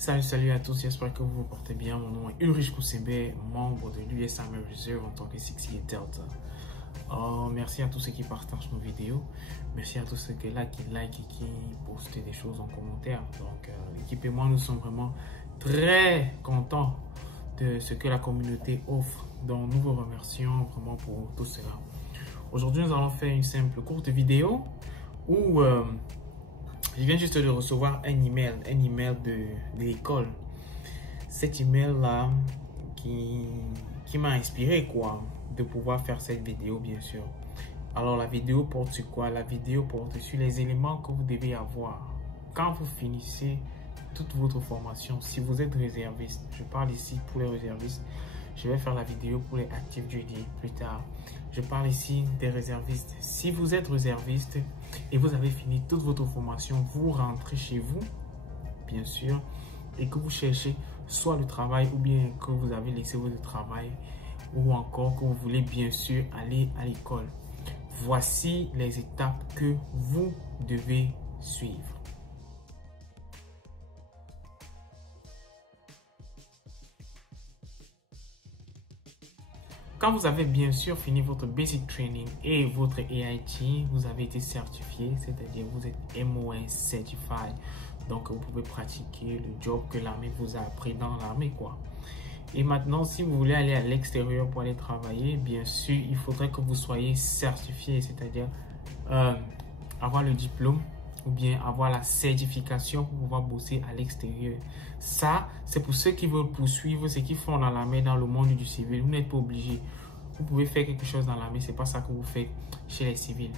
Salut à tous, j'espère que vous vous portez bien. Mon nom est Ulrich Kousembe, membre de l'US Army Reserve en tant que 68 Delta. Merci à tous ceux qui partagent nos vidéos. Merci à tous ceux qui like et qui postent des choses en commentaire. Donc, l'équipe et moi, nous sommes vraiment très contents de ce que la communauté offre. Donc, nous vous remercions vraiment pour tout cela. Aujourd'hui, nous allons faire une simple courte vidéo où je viens juste de recevoir un email de l'école. Cet email-là qui m'a inspiré de pouvoir faire cette vidéo, bien sûr. Alors, la vidéo porte sur quoi? La vidéo porte sur les éléments que vous devez avoir quand vous finissez toute votre formation. Si vous êtes réserviste, je parle ici pour les réservistes. Je vais faire la vidéo pour les active duty plus tard. Je parle ici des réservistes. Si vous êtes réserviste et vous avez fini toute votre formation, vous rentrez chez vous, bien sûr, et que vous cherchez soit le travail ou bien que vous avez laissé votre travail ou encore que vous voulez bien sûr aller à l'école. Voici les étapes que vous devez suivre. Quand vous avez bien sûr fini votre Basic Training et votre AIT, vous avez été certifié, c'est-à-dire vous êtes MOS Certified. Donc, vous pouvez pratiquer le job que l'armée vous a appris dans l'armée, Et maintenant, si vous voulez aller à l'extérieur pour aller travailler, bien sûr, il faudrait que vous soyez certifié, c'est-à-dire avoir le diplôme ou bien avoir la certification pour pouvoir bosser à l'extérieur. Ça, c'est pour ceux qui veulent poursuivre ce qu'ils font dans l'armée, dans le monde du civil. Vous n'êtes pas obligé. Vous pouvez faire quelque chose dans l'armée, c'est pas ça que vous faites chez les civils.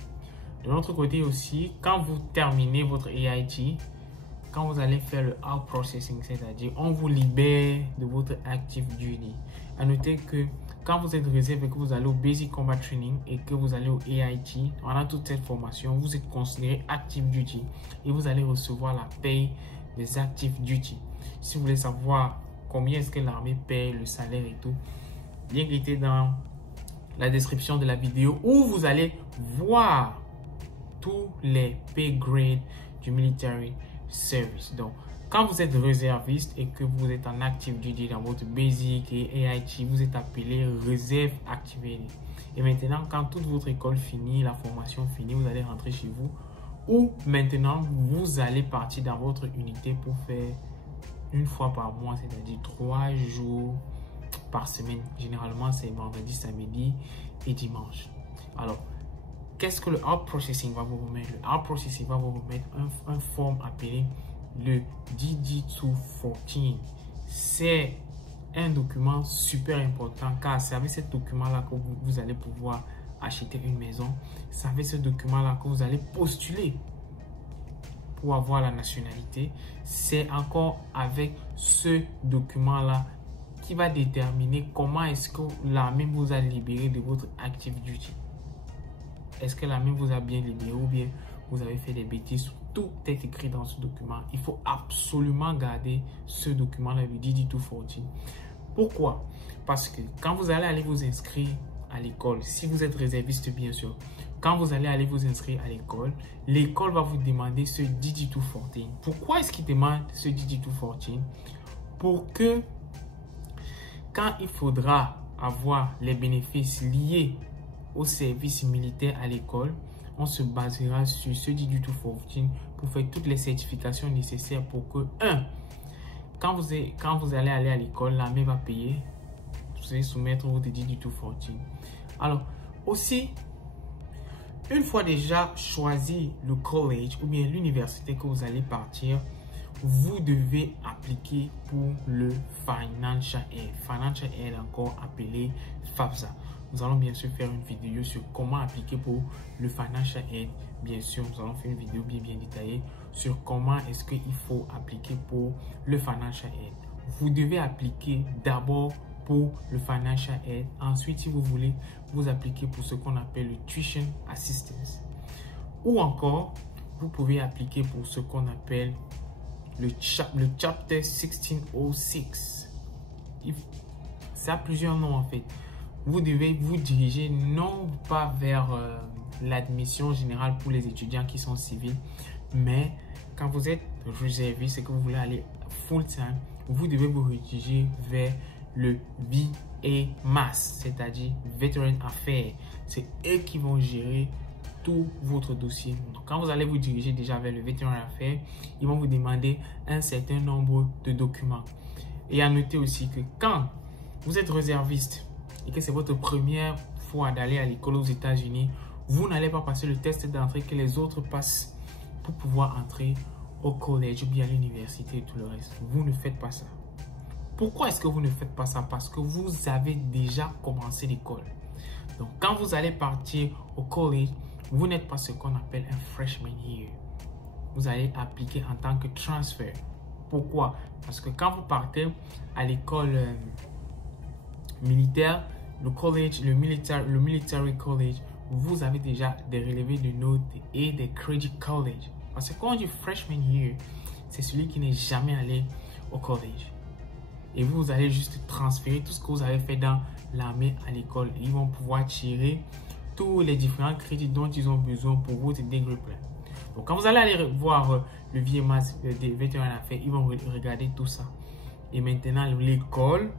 De l'autre côté aussi, quand vous terminez votre AIT, quand vous allez faire le out processing, c'est-à-dire on vous libère de votre active duty. À noter que quand vous êtes réserve et que vous allez au Basic Combat Training et que vous allez au AIT, pendant toute cette formation, vous êtes considéré active duty et vous allez recevoir la paye des active duty. Si vous voulez savoir combien est-ce que l'armée paye, le salaire et tout, bien cliquez dans la description de la vidéo où vous allez voir tous les pay grades du military service. Donc, quand vous êtes réserviste et que vous êtes en active duty dans votre basic et AIT, vous êtes appelé réserve activated. Et maintenant, quand toute votre école finit, la formation finie, vous allez rentrer chez vous. Ou maintenant, vous allez partir dans votre unité pour faire une fois par mois, c'est-à-dire 3 jours par semaine. Généralement, c'est vendredi, samedi et dimanche. Alors, qu'est-ce que le out processing va vous remettre? Le out processing va vous remettre un forme appelé le DD-214. C'est un document super important car c'est avec ce document-là que vous allez pouvoir acheter une maison. C'est avec ce document-là que vous allez postuler pour avoir la nationalité. C'est encore avec ce document-là qui va déterminer comment est-ce que l'armée vous a libéré de votre active duty. Est-ce que l'armée vous a bien libéré ou bien vous avez fait des bêtises? Tout est écrit dans ce document. Il faut absolument garder ce document-là, le DD-214. Pourquoi? Parce que quand vous allez aller vous inscrire à l'école, si vous êtes réserviste bien sûr, quand vous allez aller vous inscrire à l'école, l'école va vous demander ce DD-214. Pourquoi est-ce qu'il demande ce DD-214? Pour que quand il faudra avoir les bénéfices liés au service militaire à l'école, on se basera sur ce DD-214 pour faire toutes les certifications nécessaires pour que, quand vous allez aller à l'école, l'armée va payer, vous allez soumettre votre DD-214. Alors, aussi, une fois déjà choisi le college ou bien l'université que vous allez partir, vous devez appliquer pour le Financial Aid. Financial Aid, encore appelé FAFSA. Nous allons bien sûr faire une vidéo sur comment appliquer pour le Financial Aid. Bien sûr, nous allons faire une vidéo bien détaillée sur comment est-ce qu'il faut appliquer pour le Financial Aid. Vous devez appliquer d'abord pour le Financial Aid. Ensuite, si vous voulez, vous appliquez pour ce qu'on appelle le Tuition Assistance. Ou encore, vous pouvez appliquer pour ce qu'on appelle le Chapter 1606. Ça a plusieurs noms en fait. Vous devez vous diriger non pas vers l'admission générale pour les étudiants qui sont civils, mais quand vous êtes réserviste et que vous voulez aller full-time, vous devez vous rediriger vers le VA-MAS, c'est-à-dire Veteran Affairs. C'est eux qui vont gérer tout votre dossier. Donc, quand vous allez vous diriger déjà vers le Veteran Affairs, ils vont vous demander un certain nombre de documents. Et à noter aussi que quand vous êtes réserviste et que c'est votre première fois d'aller à l'école aux États-Unis, vous n'allez pas passer le test d'entrée que les autres passent pour pouvoir entrer au collège ou bien à l'université et tout le reste. Vous ne faites pas ça. Pourquoi est-ce que vous ne faites pas ça? Parce que vous avez déjà commencé l'école. Donc, quand vous allez partir au collège, vous n'êtes pas ce qu'on appelle un freshman year. Vous allez appliquer en tant que transfer. Pourquoi? Parce que quand vous partez à l'école militaire, le college, le military college, vous avez déjà des relevés de notes et des credit college. Parce que quand on dit freshman year, c'est celui qui n'est jamais allé au college. Et vous allez juste transférer tout ce que vous avez fait dans l'armée à l'école. Ils vont pouvoir tirer tous les différents crédits dont ils ont besoin pour votre degree plan. Donc, quand vous allez aller voir le VA-MAS des Veteran Affairs, ils vont regarder tout ça. Et maintenant, l'école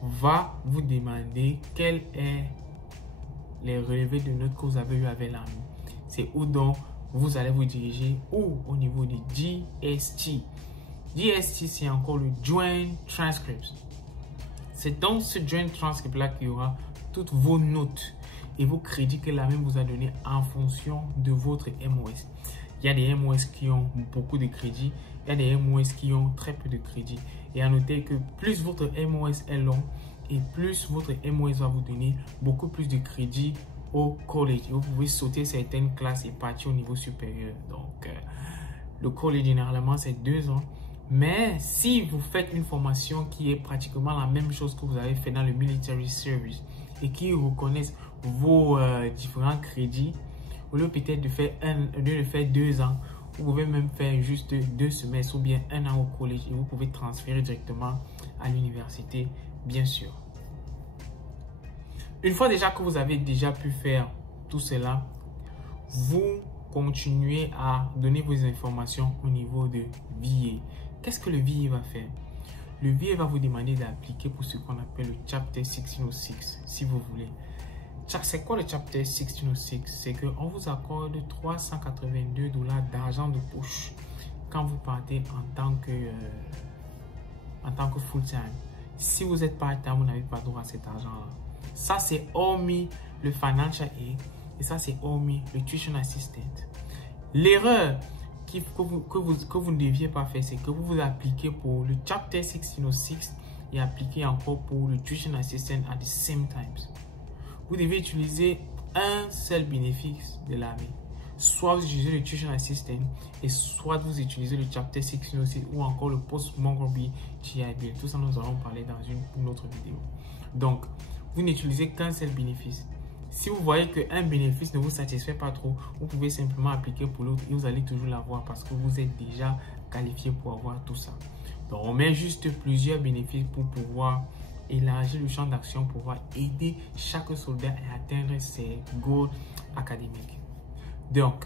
va vous demander quels sont les relevés de notes que vous avez eu avec l'armée. C'est où donc vous allez vous diriger ou au niveau du GST. GST, c'est encore le Joint Transcripts. C'est dans ce Joint Transcript-là qu'il y aura toutes vos notes et vos crédits que l'armée vous a donné en fonction de votre MOS. Il y a des MOS qui ont beaucoup de crédits, il y a des MOS qui ont très peu de crédits. Et à noter que plus votre MOS est long et plus votre MOS va vous donner beaucoup plus de crédits au college. Vous pouvez sauter certaines classes et partir au niveau supérieur. Donc, le college, généralement, c'est 2 ans. Mais si vous faites une formation qui est pratiquement la même chose que vous avez fait dans le military service et qui reconnaissent vos différents crédits, au lieu peut-être de faire 2 ans, vous pouvez même faire juste 2 semestres ou bien 1 an au collège et vous pouvez transférer directement à l'université, bien sûr. Une fois déjà que vous avez déjà pu faire tout cela, vous continuez à donner vos informations au niveau de VA. Qu'est-ce que le VA va faire? Le VA va vous demander d'appliquer pour ce qu'on appelle le Chapter 1606, si vous voulez. C'est quoi le Chapter 1606? C'est qu'on vous accorde $382 d'argent de poche quand vous partez en tant que full-time. Si vous êtes part-time, vous n'avez pas droit à cet argent-là. Ça, c'est hormis le Financial Aid et ça, c'est hormis le Tuition Assistant. L'erreur que vous ne deviez pas faire, c'est que vous vous appliquez pour le Chapter 1606 et appliquez encore pour le Tuition Assistant at the same time. Vous devez utiliser un seul bénéfice de l'armée. Soit vous utilisez le Tuition Assistant et soit vous utilisez le Chapter 1606 ou encore le Post-Montgomery GI Bill. Tout ça, nous allons parler dans une autre vidéo. Donc, vous n'utilisez qu'un seul bénéfice. Si vous voyez qu'un bénéfice ne vous satisfait pas trop, vous pouvez simplement appliquer pour l'autre et vous allez toujours l'avoir parce que vous êtes déjà qualifié pour avoir tout ça. Donc, on met juste plusieurs bénéfices pour pouvoir élargir le champ d'action, pour pouvoir aider chaque soldat à atteindre ses goals académiques. Donc,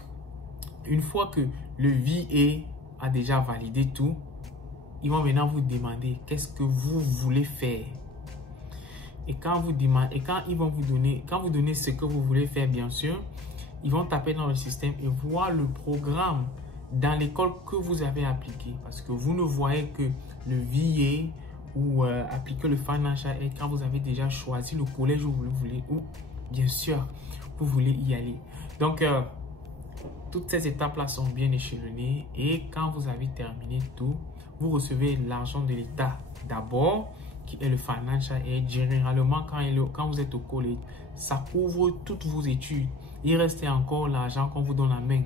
une fois que le VA a déjà validé tout, ils vont maintenant vous demander qu'est-ce que vous voulez faire. Et quand vous donnez ce que vous voulez faire, bien sûr, ils vont taper dans le système et voir le programme dans l'école que vous avez appliqué. Parce que vous ne voyez que le VA ou appliquer le Financial Aid quand vous avez déjà choisi le collège où vous voulez, ou bien sûr, vous voulez y aller. Donc, toutes ces étapes-là sont bien échelonnées et quand vous avez terminé tout, vous recevez l'argent de l'État d'abord, qui est le Financial Aid. Généralement, quand vous êtes au collège, ça couvre toutes vos études. Il reste encore l'argent qu'on vous donne en main.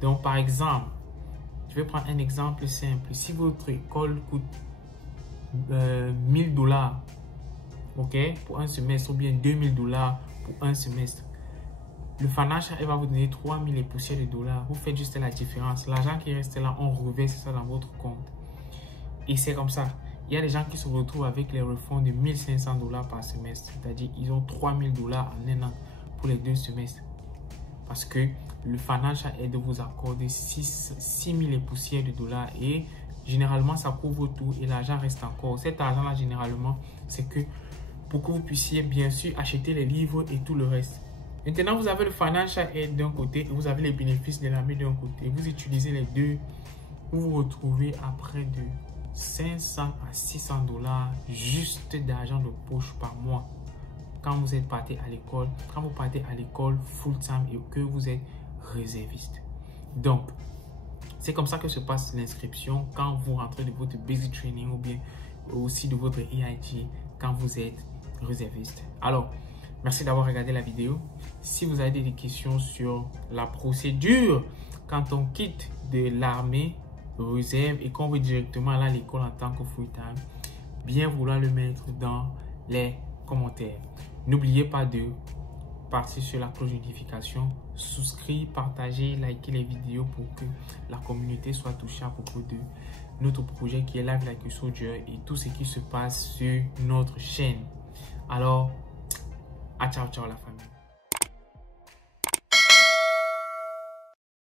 Donc, par exemple, je vais prendre un exemple simple. Si votre école coûte $1000, ok, pour un semestre, ou bien $2000 pour un semestre, le Financial Aid va vous donner 3000 et poussières de dollars. Vous faites juste la différence. L'argent qui reste là, on reverse ça dans votre compte. Et c'est comme ça. Il y a des gens qui se retrouvent avec les refonds de $1500 par semestre. C'est-à-dire qu'ils ont $3000 en un an pour les 2 semestres. parce que le financial aid vous accorde 6 000 et poussières de dollars et généralement ça couvre tout et l'argent reste encore. Cet argent-là, généralement, c'est que pour que vous puissiez bien sûr acheter les livres et tout le reste. Maintenant, vous avez le financial aid d'un côté et vous avez les bénéfices de l'armée d'un côté. Vous utilisez les deux, vous vous retrouvez à près de 500 à 600 dollars juste d'argent de poche par mois quand vous êtes parti à l'école, quand vous partez à l'école full time et que vous êtes réserviste. Donc, c'est comme ça que se passe l'inscription quand vous rentrez de votre basic training ou bien aussi de votre EIT quand vous êtes réserviste. Alors, merci d'avoir regardé la vidéo. Si vous avez des questions sur la procédure quand on quitte de l'armée réserve et qu'on veut directement aller à l'école en tant que full time, bien vouloir le mettre dans les commentaires. N'oubliez pas de partir sur la cloche de notification, souscrire, partager, liker les vidéos pour que la communauté soit touchée à propos de notre projet qui est Live Like a Soldier et tout ce qui se passe sur notre chaîne. Alors, ciao ciao la famille.